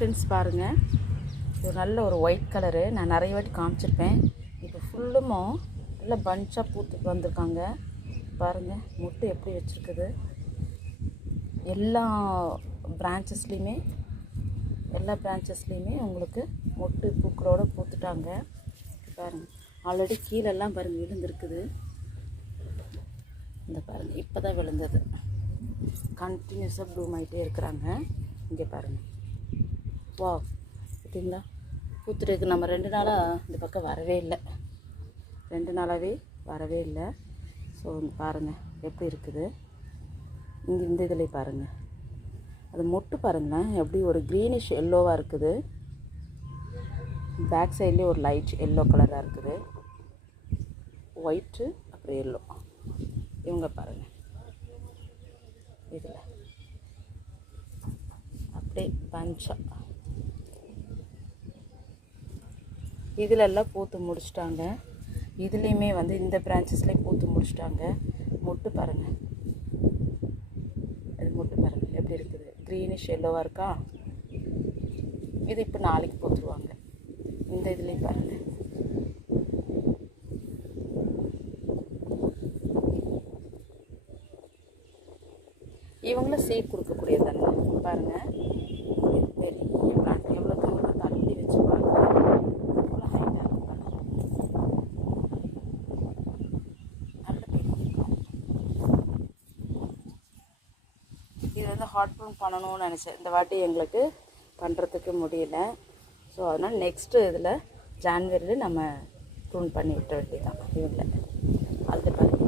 Friends பாருங்கள் ஒரு நல்ல ஒரு ஒயிட் கலரு நான் நிறைய வாட்டி காமிச்சிருப்பேன். இப்போ ஃபுல்லும் நல்லா பஞ்சாக பூத்து வந்திருக்காங்க. பாருங்கள் முட்டை எப்படி வச்சுருக்குது. எல்லா பிரான்ச்சஸ்லேயுமே எல்லா பிரான்ச்சஸ்லேயுமே உங்களுக்கு மொட்டு பூக்களோட பூத்துட்டாங்க. பாருங்கள் ஆல்ரெடி கீழெல்லாம் பாருங்கள் விழுந்திருக்குது. இந்த பாருங்கள் இப்போ தான் விழுந்தது. கண்டினியூஸாக ப்ளூம் ஆகிட்டே இருக்கிறாங்க. இங்கே பாருங்கள் வா பார்த்தீங்களா பூத்துருக்கு. நம்ம ரெண்டு நாளாக இந்த பக்கம் வரவே இல்லை. ரெண்டு நாளாகவே வரவே இல்லை. ஸோ பாருங்கள் எப்படி இருக்குது? இங்கே இந்த இதில் பாருங்கள் அது மொட்டு பாருங்களேன். எப்படி ஒரு க்ரீனிஷ் எல்லோவாக இருக்குது. பேக் சைட்லேயே ஒரு லைட் எல்லோ கலராக இருக்குது. ஒயிட்டு அப்புறம் எல்லோ இவங்க பாருங்கள் இதில். அப்படியே பஞ்சா இதிலெல்லாம் பூத்து முடிச்சிட்டாங்க. இதுலேயுமே வந்து இந்த பிரான்ச்சஸ்லேயே பூத்து முடிச்சிட்டாங்க. மொட்டு பாருங்கள் அது மொட்டு பாருங்கள் எப்படி இருக்குது? க்ரீனிஷ் எல்லோவாக இருக்கா? இது இப்போ நாளைக்கு போத்துருவாங்க. இந்த இதுலேயும் பாருங்கள் இவங்களும் சீட் கொடுக்கக்கூடியதாங்க பாருங்கள் வந்து ஹாட் ப்ரூன் பண்ணணும்னு நினச்சேன். இந்த வாட்டி எங்களுக்கு பண்ணுறதுக்கு முடியல. ஸோ அதனால் நெக்ஸ்ட்டு இதில் ஜான்வரியில் நம்ம ப்ரூன் பண்ணி விட்ட வேண்டியதான் இவங்களை அதுக்கு